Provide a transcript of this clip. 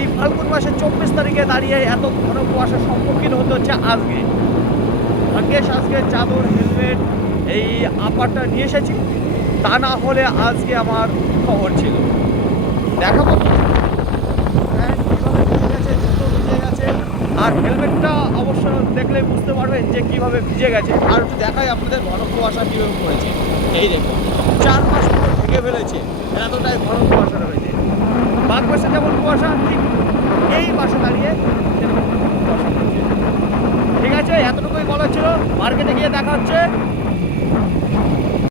এই ফাল্গুন মাসের 24 তারিখে দাঁড়িয়ে এত ঘন কুয়াশার সম্মুখীন হতে হচ্ছে আজকে। ভাগ্যেশ আজকে চাদর, হেলমেট, এই আপারটা নিয়ে এসেছি, তা না হলে আজকে আমার খবর ছিল। দেখাবো প্যান্ট কীভাবে ভিজে গেছে, জুতো ভিজে গেছে, আর হেলমেটটা অবশ্য দেখলে বুঝতে পারবেন যে কীভাবে ভিজে গেছে। আর একটু দেখাই আপনাদের ঘন কুয়াশা কীভাবে পড়েছে। এই দেখুন, 4 মাস পুরো ঢেকে ফেলেছে, এতটাই ঘন কুয়াশা রয়েছে। বাঘ মাসে যেমন কুয়াশা, ঠিক এই মাসে দাঁড়িয়ে এরকম কুয়াশা পড়ছে। ঠিক আছে, এতটুকুই বলার ছিল। মার্কেটে গিয়ে দেখা হচ্ছে।